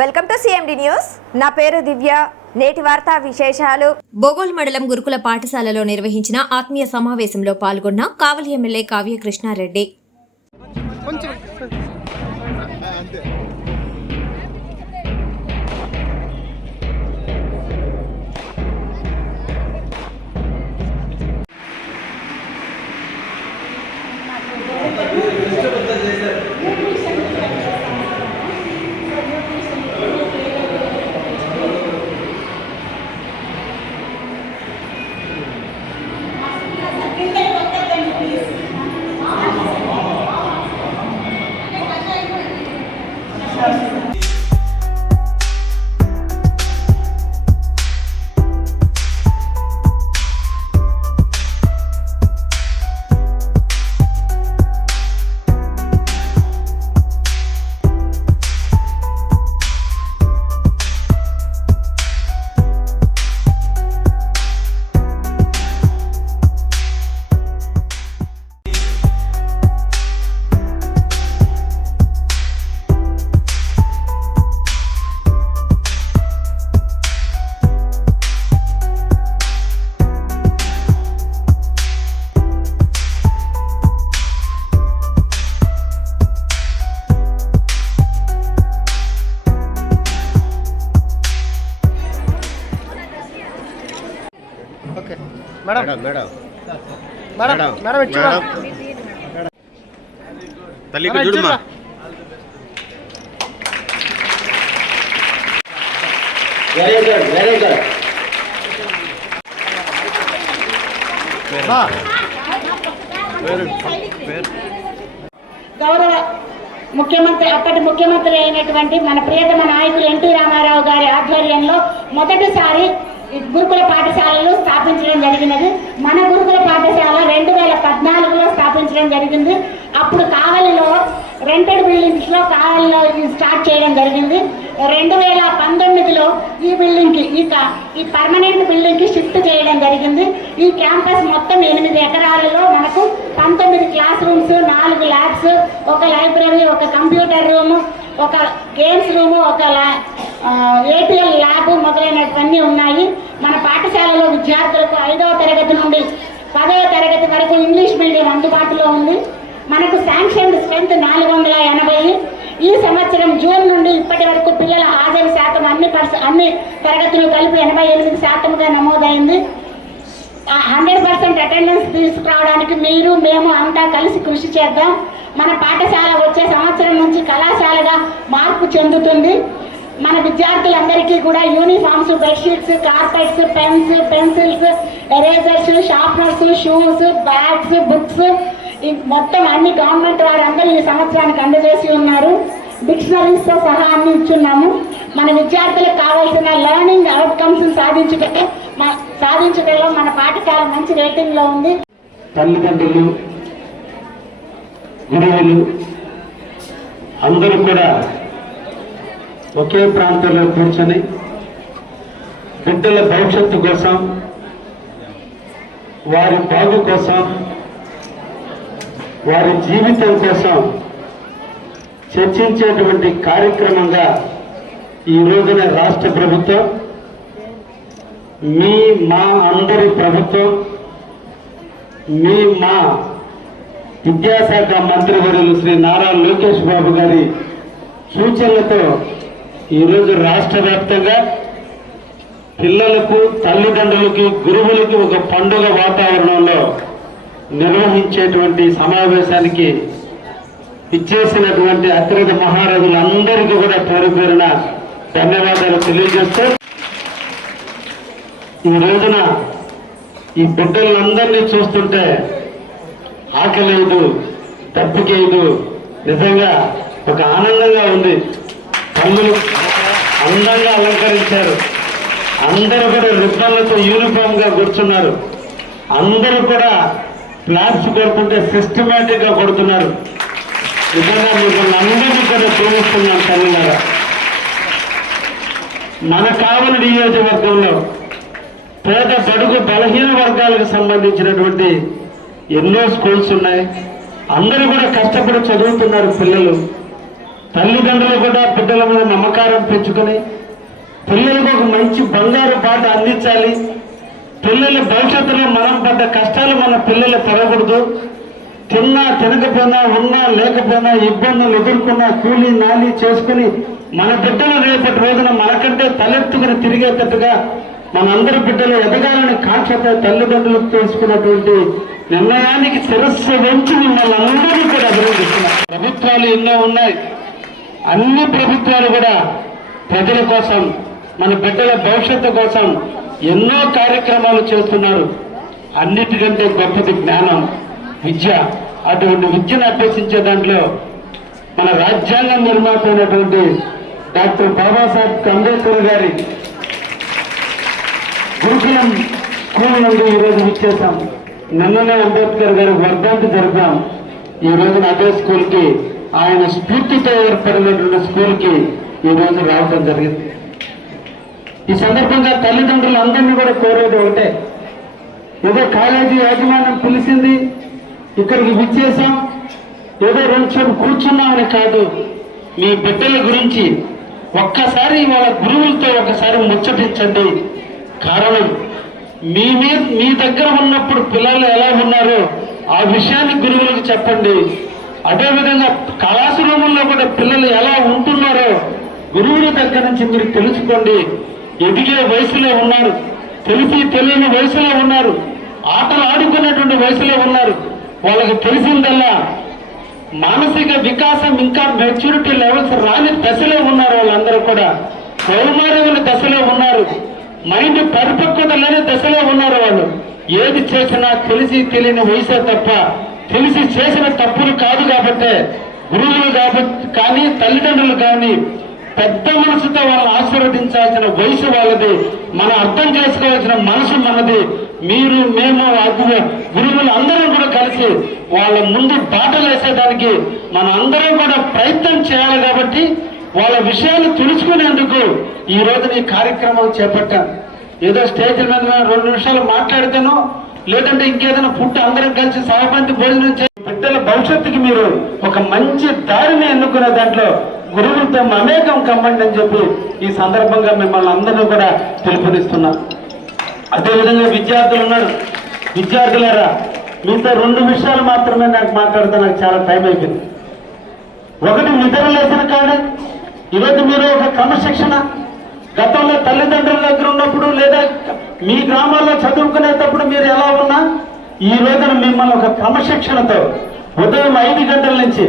Welcome to CMD news. నా పేరు దివ్య. నేటి వార్తా విశేషాలు. బోగోల్ మండలం గురుకుల పాఠశాలలో నిర్వహించిన ఆత్మీయ సమావేశంలో పాల్గొన్న కావలి ఎమ్మెల్యే కావ్య కృష్ణారెడ్డి. తల్లి చూడమ్మా. గౌరవ ముఖ్యమంత్రి, అప్పటి ముఖ్యమంత్రి అయినటువంటి మన ప్రియతమ నాయకులు ఎన్టీ రామారావు గారి ఆధ్వర్యంలో మొదటిసారి గురుకుల పాఠశాలలు స్థాపించడం జరిగినది. మన గురుకుల పాఠశాల 2014లో స్థాపించడం జరిగింది. అప్పుడు కావలిలో రెంటెడ్ బిల్డింగ్స్లో కావలిలో స్టార్ట్ చేయడం జరిగింది. 2019లో ఈ బిల్డింగ్కి ఈ పర్మనెంట్ బిల్డింగ్కి షిఫ్ట్ చేయడం జరిగింది. ఈ క్యాంపస్ మొత్తం 8 ఎకరాలలో మనకు 19 క్లాస్ రూమ్స్, 4 ల్యాబ్స్, ఒక లైబ్రరీ, ఒక కంప్యూటర్ రూము, ఒక గేమ్స్ రూము, ఒక ఏటీఎల్ ల్యాబ్ మొదలైనవన్నీ ఉన్నాయి. మన పాఠశాలలో విద్యార్థులకు 5వ తరగతి నుండి 10వ తరగతి వరకు ఇంగ్లీష్ మీడియం అందుబాటులో ఉంది. మనకు శాంక్షన్ స్ట్రెంత్ 480. ఈ సంవత్సరం జూన్ నుండి ఇప్పటి వరకు పిల్లల హాజరు శాతం అన్ని తరగతులు కలిపి 88%గా నమోదైంది. 100% అటెండెన్స్ తీసుకురావడానికి మీరు మేము అంతా కలిసి కృషి చేద్దాం. మన పాఠశాల వచ్చే సంవత్సరం నుంచి కళాశాలగా మార్పు చెందుతుంది. మన విద్యార్థులందరికీ కూడా uniforms, bedsheets, carpets, pens, pencils, erasers, sharpeners, shoes, bags, books మొత్తం అన్ని గవర్నమెంట్ వారందరూ ఈ సంవత్సరానికి అందజేసి ఉన్నారు. డిక్షనరీస్తో సహా అన్ని ఇచ్చున్నాము. మన విద్యార్థులకు కావాల్సిన లెర్నింగ్ అవుట్కమ్స్ సాధించడంలో మన పాఠశాల మంచి రేటింగ్లో ఉంది. తల్లిదండ్రులు, గురువులు అందరూ కూడా ఒకే ప్రాంతంలో కూర్చొని బిడ్డల భవిష్యత్తు కోసం, వారి బాగు కోసం, వారి జీవితం కోసం చర్చించేటువంటి కార్యక్రమంగా ఈ రోజున రాష్ట్ర ప్రభుత్వం, మా అందరి ప్రభుత్వం, మా విద్యాశాఖ మంత్రివర్యులు శ్రీ నారా లోకేష్ బాబు గారి సూచనలతో ఈరోజు రాష్ట్ర వ్యాప్తంగా పిల్లలకు, తల్లిదండ్రులకి, గురువులకి ఒక పండుగ వాతావరణంలో నిర్వహించేటువంటి సమావేశానికి ఇచ్చేసినటువంటి అగ్రద మహారాజులందరికీ కూడా పేరు పేరున ధన్యవాదాలు తెలియజేస్తూ, ఈ రోజున ఈ బిడ్డలందరినీ చూస్తుంటే ఆకలేదు, దప్పికేయదు, నిజంగా ఒక ఆనందంగా ఉంది. పనులు అందంగా అలంకరించారు. అందరూ కూడా రిబ్బన్లతో యూనిఫామ్గా కూర్చున్నారు. అందరూ కూడా క్లాప్స్ కొడుతుంటే సిస్టమేటిక్గా కొడుతున్నారు. నిజంగా మిమ్మల్ని అందరినీ కూడా ప్రేమిస్తున్నాం తల్లిలారా. మన కావలి నియోజకవర్గంలో పేద బడుగు బలహీన వర్గాలకు సంబంధించినటువంటి ఎన్నో స్కూల్స్ ఉన్నాయి. అందరూ కూడా కష్టపడి చదువుతున్నారు పిల్లలు. తల్లిదండ్రులు కూడా బిడ్డల మీద నమ్మకారం పెంచుకొని పిల్లలకు ఒక మంచి బంగారు పాట అందించాలి. పిల్లల భవిష్యత్తులో మనం పడ్డ కష్టాలు మన పిల్లలు పడకూడదు. తిన్నా తినకపోయినా ఉన్నా లేకపోయినా ఇబ్బందులు ఎదుర్కొన్నా కూలీ నాలి చేసుకుని మన బిడ్డలు రేపటి రోజున మనకంటే తలెత్తుకుని తిరిగేటట్టుగా మనందరి బిడ్డలు ఎదగాలని కాంక్షతో తల్లిదండ్రులు తీసుకున్నటువంటి నిర్ణయానికి శిరస్సు వంచి మిమ్మల్ని అందరినీ కూడా అభినందిస్తున్నారు. ప్రభుత్వాలు ఎన్నో ఉన్నాయి. అన్ని ప్రభుత్వాలు కూడా ప్రజల కోసం మన బిడ్డల భవిష్యత్తు కోసం ఎన్నో కార్యక్రమాలు చేస్తున్నారు. అన్నిటికంటే గొప్పది జ్ఞానం, విద్య. అటువంటి విద్యను అభ్యసించే దాంట్లో మన రాజ్యాంగ నిర్మాత అయినటువంటి డాక్టర్ బాబాసాహెబ్ అంబేద్కర్ గారి గురుకులం స్కూల్ నుండి ఈరోజు విచ్చేసాం. నిన్ననే అంబేద్కర్ గారి వర్ధంతి జరిపాం. ఈ రోజున అదే స్కూల్కి ఆయన స్ఫూర్తితో ఏర్పడినటువంటి స్కూల్కి ఈరోజు రావడం జరిగింది. ఈ సందర్భంగా తల్లిదండ్రులు అందరినీ కూడా కోరేది ఒకటే, ఏదో కాలేజీ యాజమాన్యం పిలిచింది ఇక్కడికి విచ్చేసాం, ఏదో రెండు చోటు కూర్చున్నామని కాదు. మీ బిడ్డల గురించి ఒక్కసారి వాళ్ళ గురువులతో ఒకసారి ముచ్చటించండి. కారణం మీ దగ్గర ఉన్నప్పుడు పిల్లలు ఎలా ఉన్నారో ఆ విషయాన్ని గురువులకు చెప్పండి. అదేవిధంగా క్లాస్ రూముల్లో కూడా పిల్లలు ఎలా ఉంటున్నారో గురువుల దగ్గర నుంచి మీరు తెలుసుకోండి. ఎదిగే వయసులో ఉన్నారు, తెలియని వయసులో ఉన్నారు, ఆటలు ఆడుకునేటువంటి వయసులో ఉన్నారు. వాళ్ళకి తెలిసిందల్లా మానసిక వికాసం, ఇంకా మెచ్యూరిటీ లెవెల్స్ రాని దశలో ఉన్నారు. వాళ్ళందరూ కూడా కౌమార్యముల దశలో ఉన్నారు, మైండ్ పరిపక్వత లేని దశలో ఉన్నారు. వాళ్ళు ఏది చేసినా తెలియని వయసే తప్ప తెలిసి చేసిన తప్పులు కాదు. కాబట్టి గురువులు కానీ తల్లిదండ్రులు కానీ పెద్ద మనసుతో వాళ్ళని ఆశీర్వదించాల్సిన వయసు వాళ్ళది. మనం అర్థం చేసుకోవాల్సిన మనసు మనది. మీరు మేము గురువులు అందరం కూడా కలిసి వాళ్ళ ముందు బాటలు వేసేదానికి మనం అందరం కూడా ప్రయత్నం చేయాలి. కాబట్టి వాళ్ళ విషయాలు తెలుసుకునేందుకు ఈ రోజున ఈ కార్యక్రమం చేపట్టాను. ఏదో స్టేజ్ మీద 2 నిమిషాలు మాట్లాడితేనో లేదంటే ఇంకేదైనా పుట్టి అందరం కలిసి సహపంతి భోజనం చేసి బిడ్డల భవిష్యత్తుకి మీరు ఒక మంచి దారిని ఎన్నుకునే దాంట్లో గురువులతో మమేకం కమ్మండి అని చెప్పి ఈ సందర్భంగా మిమ్మల్ని అందరినీ కూడా పిలుపునిస్తున్నా. అదేవిధంగా విద్యార్థులు ఉన్నారు. విద్యార్థులారా, మీతో 2 విషయాలు మాత్రమే నాకు మాట్లాడితే నాకు చాలా టైం అయిపోయింది. ఒకటి, నిద్ర లేచిన కానీ ఈరోజు మీరు ఒక క్రమశిక్షణ, గతంలో తల్లిదండ్రుల దగ్గర ఉన్నప్పుడు లేదా మీ గ్రామాల్లో చదువుకునేటప్పుడు మీరు ఎలా ఉన్నా ఈ రోజున మిమ్మల్ని ఒక క్రమశిక్షణతో ఉదయం 5 గంటల నుంచి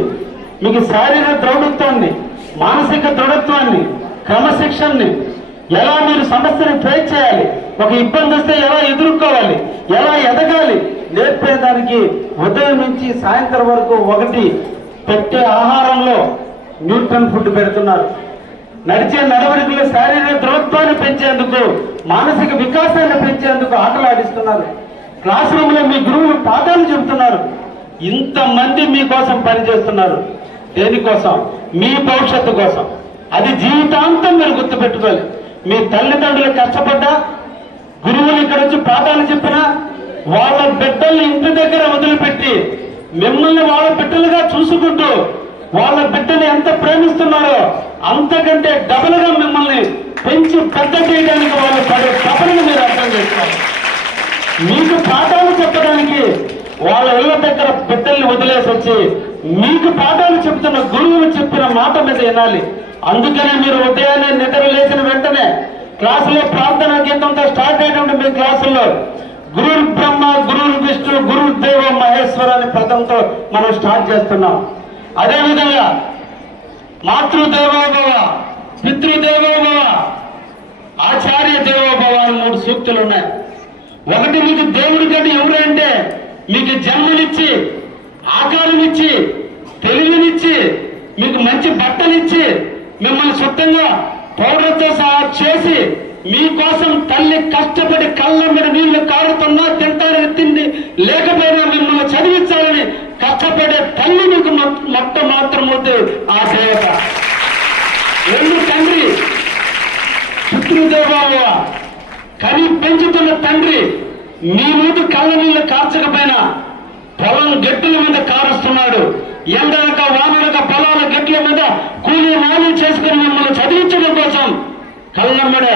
మీకు శారీరక దృఢత్వాన్ని, మానసిక దృఢత్వాన్ని, క్రమశిక్షణని, ఎలా మీరు సమస్యని ఫేస్ చేయాలి, ఒక ఇబ్బంది వస్తే ఎలా ఎదుర్కోవాలి, ఎలా ఎదగాలి నేర్పేదానికి ఉదయం నుంచి సాయంత్రం వరకు ఒకటి పెట్టే ఆహారంలో న్యూట్రన్ ఫుడ్ పెడుతున్నారు. నడిచే నడవడికలో శారీరక దృఢత్వాన్ని పెంచేందుకు, మానసిక వికాసాన్ని పెంచేందుకు ఆటలు ఆడిస్తున్నారు. క్లాస్ రూమ్లో మీ గురువులు పాఠాలు చెబుతున్నారు. ఇంతమంది మీకోసం పనిచేస్తున్నారు. దేనికోసం? మీ భవిష్యత్తు కోసం. అది జీవితాంతం మీరు గుర్తుపెట్టుకోవాలి. మీ తల్లిదండ్రులు కష్టపడ్డా, గురువులు ఇక్కడ వచ్చి పాఠాలు చెప్పినా, వాళ్ళ బిడ్డల్ని ఇంటి దగ్గర వదిలిపెట్టి మిమ్మల్ని వాళ్ళ బిడ్డలుగా చూసుకుంటూ వాళ్ళ బిడ్డని ఎంత ప్రేమిస్తున్నారో అంతకంటే డబుల్గా మిమ్మల్ని పెంచి పెద్ద చేయడానికి వాళ్ళు పడే తపనని మీరు అర్థం చేసుకోవాలి. మీకు పాఠాలు చెప్పడానికి వాళ్ళ ఇళ్ళ దగ్గర బిడ్డల్ని వదిలేసి వచ్చి మీకు పాఠాలు చెప్తున్న గురువులు చెప్పిన మాట మీద వినాలి. అందుకనే మీరు ఉదయాన్నే నిద్ర లేచిన వెంటనే క్లాసులో ప్రార్థనా గీతంతో స్టార్ట్ అయినటువంటి మీ క్లాసుల్లో గురు బ్రహ్మ, గురు విష్ణు, గురు దేవ మహేశ్వర అనే పదంతో మనం స్టార్ట్ చేస్తున్నాం. అదేవిధంగా మాతృదేవోభవ, పితృదేవోభవ, ఆచార్య దేవోభవ అని 3 సూక్తులు ఉన్నాయి. ఒకటి, మీకు దేవుడి కంటే ఎవరంటే మీకు జన్మనిచ్చి, ఆకారమిచ్చి, తెలివినిచ్చి, మీకు మంచి బట్టనిచ్చి, మిమ్మల్ని శుద్ధంగా పౌడర్తో సహా చేసి మీకోసం తల్లి కష్టపడి కళ్ళ మీద నీళ్లు కారుతున్నా, తింటానికి తిండి లేకపోయినా మిమ్మల్ని చదివించాలని కష్టపడే తల్లి మీకు మాత్రమవుతే ఆ దేవత. 2, తండ్రి పితృదేవోభవ, కని పెంచుతున్న తండ్రి మీ ముందు కళ్ళ నీళ్లు కార్చకపోయినా పొలం పొలం గట్టుల మీద కారుస్తున్నాడు. ఎండనక వాననక పొలాల గట్ల మీద కూలి నాలి చేసుకుని మిమ్మల్ని చదివించడం కోసం కళ్ళమ్మడ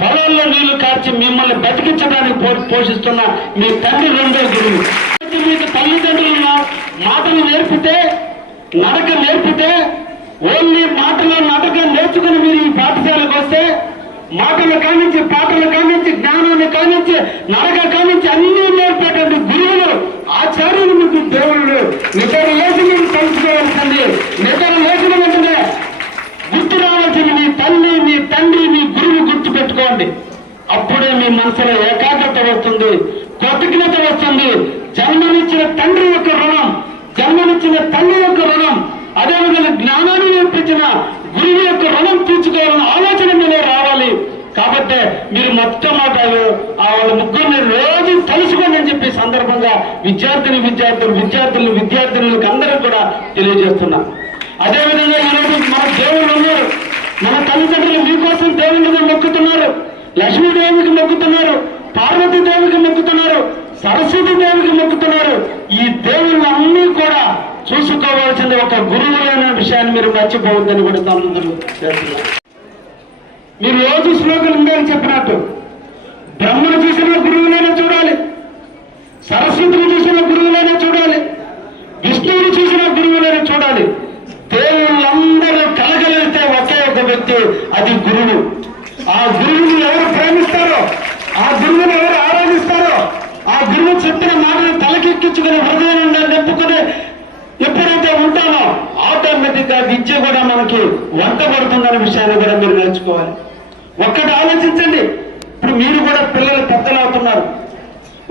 పొలాల్లో నీళ్లు కార్చి మిమ్మల్ని బతికించడానికి పోషిస్తున్న మీ తండ్రి రెండో గురువు. మీకు తల్లిదండ్రుల మాటలు నేర్పితే, నడక నేర్పితే, ఓన్లీ మాటలు నడక నేర్చుకుని మీరు ఈ పాఠశాలకు వస్తే మాటలు కానించి, పాటలు కానించి, జ్ఞానాన్ని కానించి, నడక కానించి అన్ని నేర్పేటువంటి గురువులు, ఆచార్యులు మీకు దేవుళ్ళు. నిద్ర లేచి మీరు తెలుసుకోవాల్సింది. నిద్ర లేచిన వెంటనే గుర్తు రావాల్సింది మీ తల్లి, మీ తండ్రి, మీ గురువు గుర్తు పెట్టుకోండి. అప్పుడే మీ మనసులో ఏకాగ్రత వస్తుంది, కృతజ్ఞత వస్తుంది. జన్మనిచ్చిన తండ్రి యొక్క రుణం, జన్మనిచ్చిన తల్లి యొక్క రుణం, అదేవిధంగా జ్ఞానాన్ని నేర్పించిన గురువు యొక్క రుణం తీర్చుకోవాలన్న ఆలోచన మీలో రావాలి. కాబట్టి మీరు మొట్టమొదటి వాళ్ళ ముగ్గురిని రోజు తెలుసుకోండి అని చెప్పి సందర్భంగా విద్యార్థులకు అందరూ కూడా తెలియజేస్తున్నా. అదేవిధంగా ఈరోజు మన దేవుళ్ళు ఉన్నారు, మన తల్లిదండ్రులు మీకోసం దేవుళ్ళుగా మొక్కుతున్నారు. లక్ష్మీదేవికి మొక్కుతున్నారు, పార్వతీదేవికి మొక్కుతున్నారు, సరస్వతి దేవికి మొక్కుతున్నారు. ఈ దేవుళ్ళన్నీ కూడా చూసుకోవాల్సింది ఒక గురువు అనే విషయాన్ని మీరు మర్చిపోవద్దని కూడా తల్లిదండ్రులు చేస్తున్నారు. మీరు రోజు శ్లోకాలు ఉందని చెప్పినట్టు బ్రహ్మను చూసిన గురువులైనా చూడాలి, సరస్వతిని చూసిన గురువులైనా చూడాలి, విష్ణువుని చూసిన గురువులైనా చూడాలి. దేవుళ్ళందరూ కలగలిగితే ఒకే ఒక వ్యక్తి, అది గురువు. ఆ గురువుని ఎవరు ప్రేమిస్తారో, ఆ గురువుని ఎవరు ఆరాధిస్తారో, ఆ గురువు చెప్పిన మాటను తలకెక్కించుకుని హృదయం నుండి నింపుకుని ఎప్పుడైతే ఉంటామో ఆటోమేటిక్ గా విద్య కూడా మనకి వంట పడుతుందనే విషయాన్ని కూడా మీరు నేర్చుకోవాలి. ఒక్కటి ఆలోచించండి. ఇప్పుడు మీరు కూడా పిల్లలు పెద్దలు అవుతున్నారు.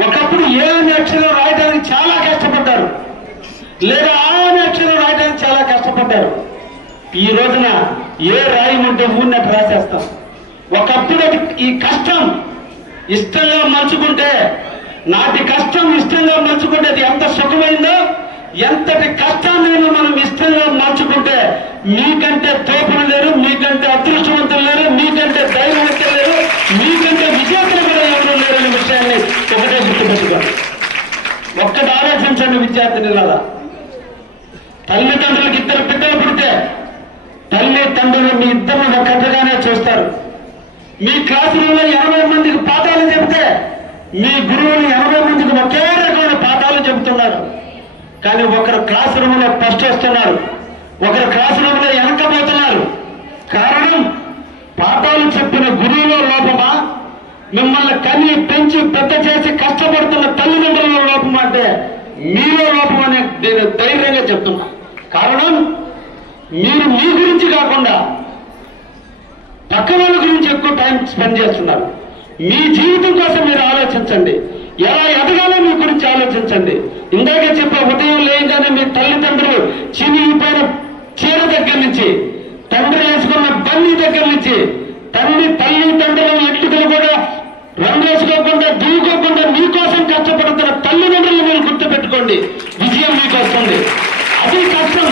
ఒకప్పుడు ఏ అనే అక్షరం రాయడానికి చాలా కష్టపడ్డారు, లేదా ఆ అనే అక్షరం రాయడానికి చాలా కష్టపడ్డారు. ఈ రోజున ఏ రాయమంటే ఊరినట్టు రాసేస్తాం. ఒకప్పుడు ఈ కష్టం ఇష్టంగా మలుచుకుంటే, నాటి కష్టం ఇష్టంగా మలుచుకుంటే అది ఎంత సుఖమైందో, ఎంతటి కష్టాన్ని మనం ఇష్టంగా మలుచుకుంటే మీకంటే తోపులు లేరు, మీకంటే అదృష్టవంతులు లేరు, మీకంటే ధైర్యవంతులు లేరు, మీకంటే విజేతలు కూడా ఎవరు లేరు అనే విషయాన్ని ఒకటే గుర్తుపెట్టుకోండి. ఒక్కటి ఆలోచించండి విద్యార్థినిలాగా. తల్లిదండ్రులకు ఇద్దరు బిడ్డలు పుడితే తల్లిదండ్రులు మీ ఇద్దరిని ఒక్కటిగానే చూస్తారు. మీ క్లాసు రూమ్లో 80 మందికి పాఠాలు చెబితే మీ గురువులు 80 మందికి ఒకే రకమైన పాఠాలు చెబుతున్నారు. కానీ ఒకరు క్లాస్ రూమ్ లో ఫస్ట్ వస్తున్నారు, ఒకరు క్లాస్ రూమ్ లో వెనకపోతున్నారు. కారణం పాఠాలు చెప్పిన గురువులో లోపమా, మిమ్మల్ని కని పెంచి పెద్ద చేసి కష్టపడుతున్న తల్లిదండ్రుల లోపం అంటే మీలో లోపం అనే నేను ధైర్యంగా చెప్తున్నా. కారణం మీరు మీ గురించి కాకుండా పక్క వాళ్ళ గురించి ఎక్కువ టైం స్పెండ్ చేస్తున్నారు. మీ జీవితం కోసం మీరు ఆలోచించండి, ఎలా ఎదగాలో మీ గురించి ఆలోచించండి. ఇందాక చెప్పే ఉదయం లేగానే మీ తల్లిదండ్రులు చినిగిపోయిన చీర దగ్గర నుంచి, తండ్రి వేసుకున్న బన్నీ దగ్గర నుంచి, తల్లిదండ్రుల ఎట్టుకలు కూడా రంగు వేసుకోకుండా దూకోకుండా మీకోసం కష్టపడుతున్న తల్లిదండ్రులు మీరు గుర్తుపెట్టుకోండి. విజయం మీకు వస్తుంది. అది కష్టం,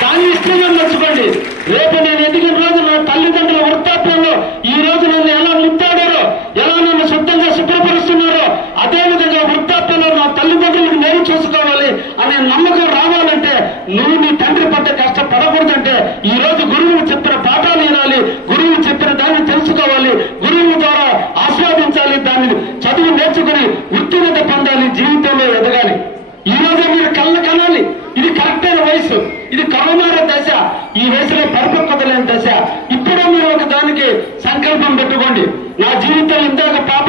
దాన్ని ఇష్టంగా నచ్చుకోండి. రేపు నేను ఎదిగిన రోజు నా తల్లిదండ్రుల వృద్ధాప్యంలో ఈ రోజు నన్ను ఎలా ముట్టాడారో, ఎలా నన్ను శుద్ధంగా శుభ్రపరుస్తున్నారో, అదేవిధంగా వృద్ధాప్యంలో నా తల్లిదండ్రులకు నేను చూసుకోవాలి అనే నమ్మకం రావాలంటే నువ్వు నీ తండ్రి పట్ల కష్టపడకూడదంటే ఈ రోజు గురువు చెప్పిన పాఠాలు వినాలి, గురువు చెప్పిన దాన్ని తెలుసుకోవాలి, గురువు ద్వారా ఆస్వాదించాలి, దాన్ని చదువు నేర్చుకుని ఉత్తీర్ణత పొందాలి, జీవితంలో ఎదగాలి. ఈ రోజు మీరు కళ్ళ కనాలి. ఇది కరెక్ట్ అయిన వయసు, ఇది కౌమార దశ, ఈ వయసులో పరిపక్వత లేని దశ. ఇప్పుడే మీరు ఒక దానికి సంకల్పం పెట్టుకోండి. నా జీవితంలో ఇందాక పాప,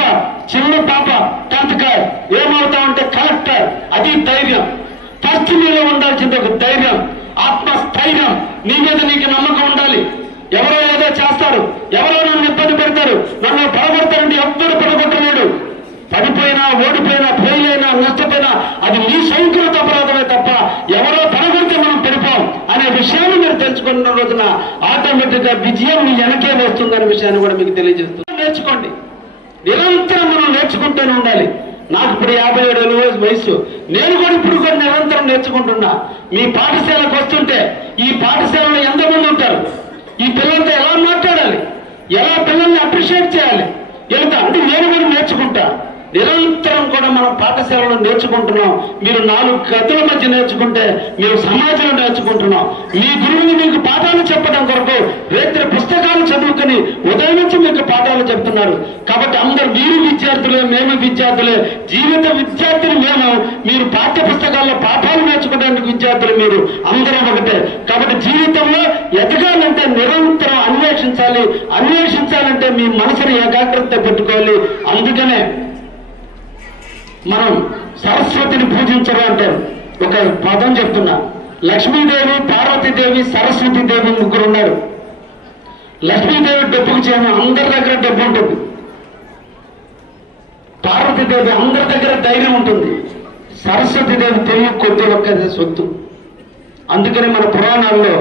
చిన్న పాప 10th క్లాస్ ఏమవుతామంటే కలెక్టర్. అది ధైర్యం. ఫస్ట్ మీలో ఉండాల్సింది ఒక ధైర్యం, ఆత్మస్థైర్యం. నీ మీద నీకు నమ్మకం ఉండాలి. ఎవరో ఏదో చేస్తారు, ఎవరో నన్ను ఇబ్బంది పెడతారు, నన్ను పడగొడతారంటే ఎవ్వరు పడగొట్టలేడు. పడిపోయినా, ఓడిపోయినా, ఫెయిల్ అయినా, నష్టపోయినా అది మీ స్వయంకృత అపరాధమే తప్ప ఎవరో పడగొడితే మనం పడిపోం అనే విషయాన్ని మీరు తెలుసుకున్న రోజున ఆటోమేటిక్ గా విజయం మీ వెనకే వస్తుందనే విషయాన్ని కూడా మీకు తెలియజేస్తుంది. నేర్చుకోండి, నిరంతరం మనం నేర్చుకుంటూనే ఉండాలి. నాకు ఇప్పుడు 57 వయసు, నేను కూడా ఇప్పుడు కూడా నిరంతరం నేర్చుకుంటున్నా. మీ పాఠశాలకు వస్తుంటే ఈ పాఠశాలలో ఎంతమంది ఉంటారు, ఈ పిల్లలతో ఎలా మాట్లాడాలి, ఎలా పిల్లల్ని అప్రిషియేట్ చేయాలి, వెళ్తా అంటే నేను కూడా నేర్చుకుంటా. నిరంతరం కూడా మనం పాఠశాలలో నేర్చుకుంటున్నాం. మీరు 4 గదుల మధ్య నేర్చుకుంటే మేము సమాజంలో నేర్చుకుంటున్నాం. మీ గురువుని మీకు పాఠాలు చెప్పడం కొరకు రేత్రి పుస్తకాలు చదువుకుని ఉదయం నుంచి మీకు పాఠాలు చెప్తున్నారు. కాబట్టి అందరు మీరు విద్యార్థులే, మేము విద్యార్థులే, జీవిత విద్యార్థులు మేము. మీరు పాఠ్య పుస్తకాల్లో పాఠాలు నేర్చుకోవడానికి విద్యార్థులు మీరు, అందరం ఒకటే. కాబట్టి జీవితంలో ఎదగాలంటే నిరంతరం అన్వేషించాలంటే మీ మనసుని ఏకాగ్రత పెట్టుకోవాలి. అందుకనే మనం సరస్వతిని పూజించరు అంటారు. ఒక పదం చెప్తున్నా, లక్ష్మీదేవి, పార్వతీదేవి, సరస్వతీదేవి ముగ్గురు ఉన్నారు. లక్ష్మీదేవి డబ్బుకు చేయను, అందరి దగ్గర డబ్బు ఉంటుంది. పార్వతీదేవి అందరి దగ్గర ధైర్యం ఉంటుంది. సరస్వతీదేవి తెలివి కొద్ది ఒక్కదే సొత్తు. అందుకని మన పురాణాల్లో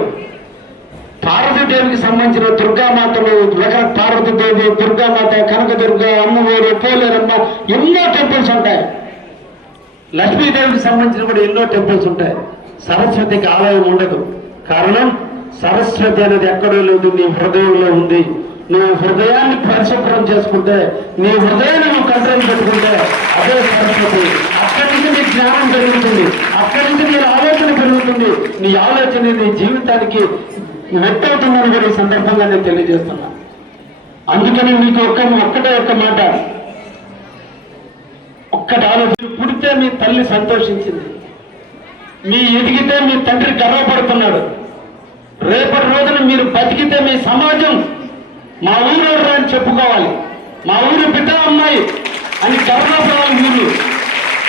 పార్వతీదేవికి సంబంధించిన దుర్గామాతలు, పార్వతీదేవి, దుర్గామాత, కనకదుర్గ, అమ్మవారు, పోలేరమ్మ, ఎన్నో టెంపుల్స్ ఉంటాయి. లక్ష్మీదేవికి సంబంధించిన కూడా ఎన్నో టెంపుల్స్ ఉంటాయి. సరస్వతికి ఆలయం ఉండదు. కారణం సరస్వతి అనేది ఎక్కడో లేదు, నీ హృదయంలో ఉంది. నువ్వు హృదయాన్ని పరిశుభ్రం చేసుకుంటే, నీ హృదయాన్ని నువ్వు కంట్రోల్ పెట్టుకుంటే అదే సరస్వతి. అక్కడి నుంచి నీ జ్ఞానం పెరుగుతుంది, అక్కడి నుంచి నీ ఆలోచన పెరుగుతుంది. నీ ఆలోచన నీ జీవితానికి మెట్టవుతుందని కూడా ఈ సందర్భంగా నేను తెలియజేస్తున్నా. అందుకని మీకు ఒక్కటే ఒక్క మాట, ఒక్కటి ఆలోచన. పుడితే మీ తల్లి సంతోషించింది, మీ ఎదిగితే మీ తండ్రి గర్వపడుతున్నాడు. రేపటి రోజున మీరు బతికితే మీ సమాజం మా ఊరు అని చెప్పుకోవాలి, మా ఊరు బిడ్డ అమ్మాయి అని గర్వపడాలి. మీరు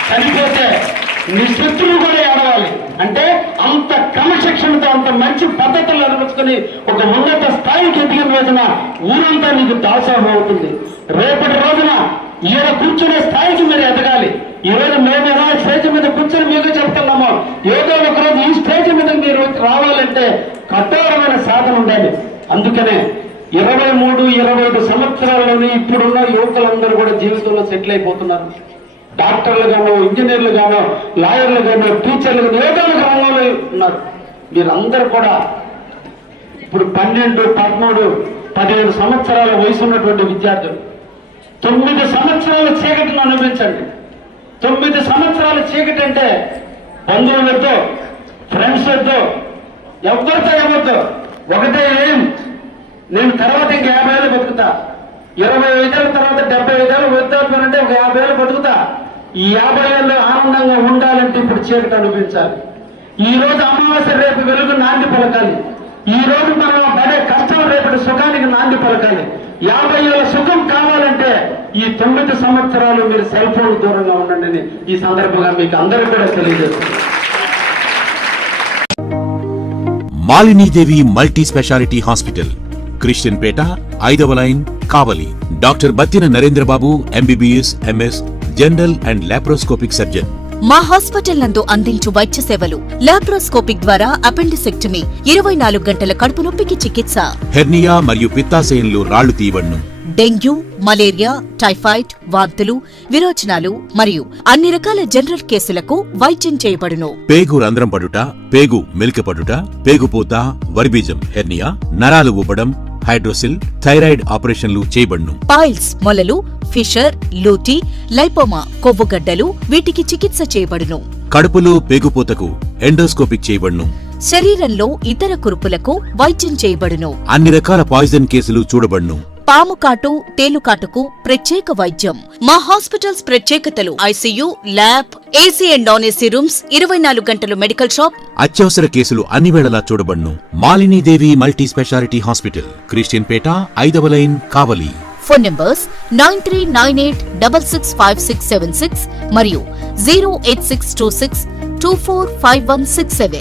చనిపోతే మీ శత్రువు కూడా ఏడవాలి. అంటే అంత క్రమశిక్షణతో, అంత మంచి పద్ధతులు అనిపించుకొని ఒక ఉన్నత స్థాయికి ఎదిగిన రోజున ఊరంతా నీకు దాసోహం అవుతుంది. రేపటి రోజున ఈడ కూర్చునే స్థాయికి మీరు ఎదగాలి. ఈరోజు మేము ఎలా స్టేజ్ మీద కూర్చొని మీకు చెప్తున్నామో, ఏదో ఒకరోజు ఈ స్టేజ్ మీద మీరు రావాలంటే కఠోరమైన సాధన ఉండాలి. అందుకనే 23-25 సంవత్సరాల్లోనే ఇప్పుడున్న యువకులందరూ కూడా జీవితంలో సెటిల్ అయిపోతున్నారు. డాక్టర్లు గానో, ఇంజనీర్లు గానో, లాయర్లు గానో, టీచర్లు గానో, ఏదో ఒక రంగంలో ఉన్నారు. మీరందరూ కూడా ఇప్పుడు 12, 13, 15 సంవత్సరాల వయసు ఉన్నటువంటి విద్యార్థులు 9 సంవత్సరాల చీకటిని అనుభవించండి. 9 సంవత్సరాల చీకటి అంటే బంధువులతో, ఫ్రెండ్స్తో, ఎవరితో ఇవ్వద్దు. ఒకటే ఏం, నేను తర్వాత ఇంక 50 ఏళ్ళు బతుకుతా, 25 ఏళ్ళ తర్వాత 75 ఏళ్ళు వృద్ధాప్యం అంటే ఒక 50 ఏళ్ళు బతుకుతా. ఈ 50 ఏళ్ళు ఆనందంగా ఉండాలంటే ఇప్పుడు చీకటి అనిపించాలి. ఈ రోజు అమావాస్య, రేపు వెలుగు నాంది పలకాలి. ఈ రోజు మనం పడే కష్టం రేపటి సుఖానికి నాంది పలకాలి. 50 ఏళ్ళ సుఖం కావాలంటే ఈ 9 సంవత్సరాలు మీరు సెల్ ఫోన్ దూరంగా ఉండండి. ఈ సందర్భంగా మీకు అందరికీ కూడా తెలియజేస్తుంది. Malinidevi multi specialty hospital, Christian Peta, 5వ line, Kavali. Doctor Battina Narendrababu, MBBS, MS, general and laparoscopic surgeon. మా హాస్పిటల్ నందు అందించు వైద్య సేవలు: లాప్రోస్కోపిక్ ద్వారా అపెండిసెక్టమీ, 24 గంటల కడుపు నొప్పికి చికిత్స, హెర్నియా మరియు పిత్తాశయంలో రాళ్లు తీయబడును, డెంగ్యూ, మలేరియా, టైఫాయిడ్, వాంతులు, విరోచనాలు మరియు అన్ని రకాల జనరల్ కేసులకు వైద్యం చేయబడును. పేగు రంధ్రం పడుట, పేగు మెలికపడుట, పేగుపూత, వర్బీజం, హెర్నియా, నరాలు ఊపడం, హైడ్రోసిల్, థైరాయిడ్ ఆపరేషన్లు చేయబడును. పైల్స్, మొలలు, ఫిషర్, లూటీ, లైపోమా, కొవ్వుగడ్డలు, వీటికి చికిత్స చేయబడును. కడుపులో పేగుపూతకు ఎండోస్కోపిక్ చేయబడును. శరీరంలో ఇతర కురుపులకు వైద్యం చేయబడును. అన్ని రకాల పాయిజన్ కేసులు చూడబడును. పాము కాటు, తేలుకాటుకు ప్రత్యేక వైద్యం. మా హాస్పిటల్స్ ప్రత్యేకతలు: ICU, lab, AC and non AC rooms, 24 గంటలు మెడికల్ షాప్. అత్యవసర కేసులు అన్ని వేళలా చూడబడును. Malinidevi multi specialty hospital, Christian Peta, 5వ లైన్, కావలి. ఫోన్ నంబర్స్ 9398665676 మరియు 08626245167.